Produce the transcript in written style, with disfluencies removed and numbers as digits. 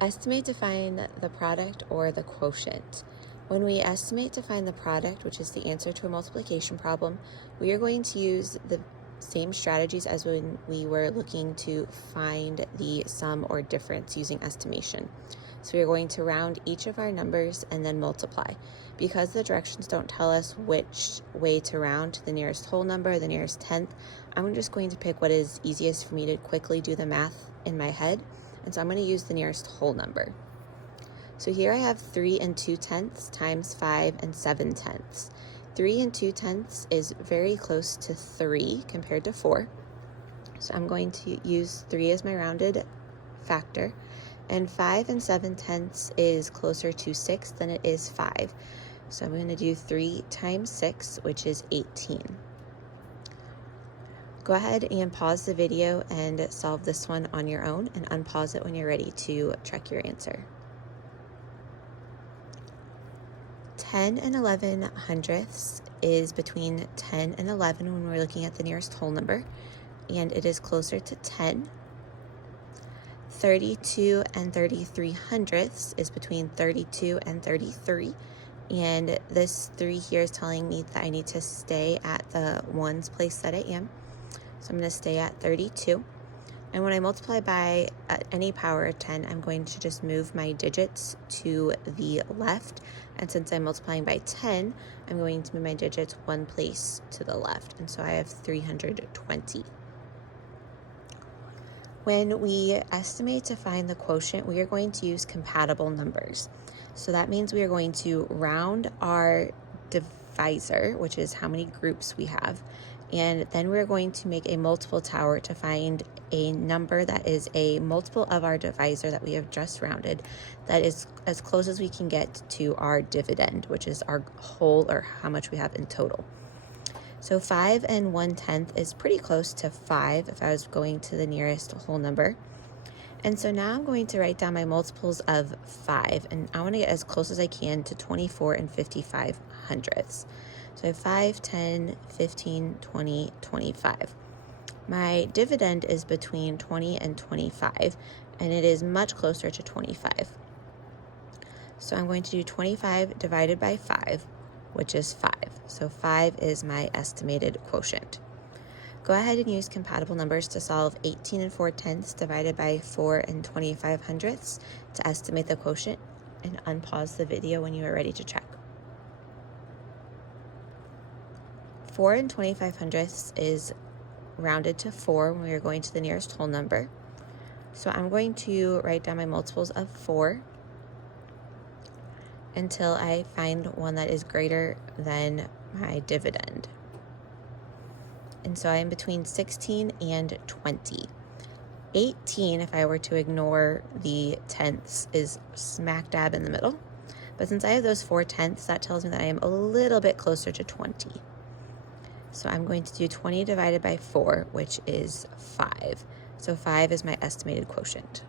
Estimate to find the product or the quotient. When we estimate to find the product, which is the answer to a multiplication problem, we are going to use the same strategies as when we were looking to find the sum or difference using estimation. So we are going to round each of our numbers and then multiply. Because the directions don't tell us which way to round to the nearest whole number, the nearest tenth, I'm just going to pick what is easiest for me to quickly do the math in my head. And so I'm going to use the nearest whole number. So here I have 3 2/10 times 5 7/10. 3 2/10 is very close to 3 compared to 4. So I'm going to use 3 as my rounded factor. And 5 7/10 is closer to 6 than it is 5. So I'm going to do 3 times 6, which is 18. Go ahead and pause the video and solve this one on your own, and unpause it when you're ready to check your answer. 10 11 hundredths is between 10 and 11 when we're looking at the nearest whole number, and it is closer to 10. 32 33 hundredths is between 32 and 33, and this 3 here is telling me that I need to stay at the ones place that I am. So I'm going to stay at 32. And when I multiply by any power of 10, I'm going to just move my digits to the left. And since I'm multiplying by 10, I'm going to move my digits one place to the left. And so I have 320. When we estimate to find the quotient, we are going to use compatible numbers. So that means we are going to round our divisor, which is how many groups we have, and then we're going to make a multiple tower to find a number that is a multiple of our divisor that we have just rounded, that is as close as we can get to our dividend, which is our whole, or how much we have in total. So 5 1/10 is pretty close to 5 if I was going to the nearest whole number. And so now I'm going to write down my multiples of 5, and I want to get as close as I can to 24 55 hundredths. So I have 5, 10, 15, 20, 25. My dividend is between 20 and 25, and it is much closer to 25. So I'm going to do 25 divided by 5, which is 5. So 5 is my estimated quotient. Go ahead and use compatible numbers to solve 18 4/10 divided by 4 25 hundredths to estimate the quotient, and unpause the video when you are ready to check. 4 25 hundredths is rounded to 4 when we are going to the nearest whole number. So I'm going to write down my multiples of 4 until I find one that is greater than my dividend. And so I am between 16 and 20. 18, if I were to ignore the tenths, is smack dab in the middle. But since I have those 4 tenths, that tells me that I am a little bit closer to 20. So I'm going to do 20 divided by 4, which is 5. So 5 is my estimated quotient.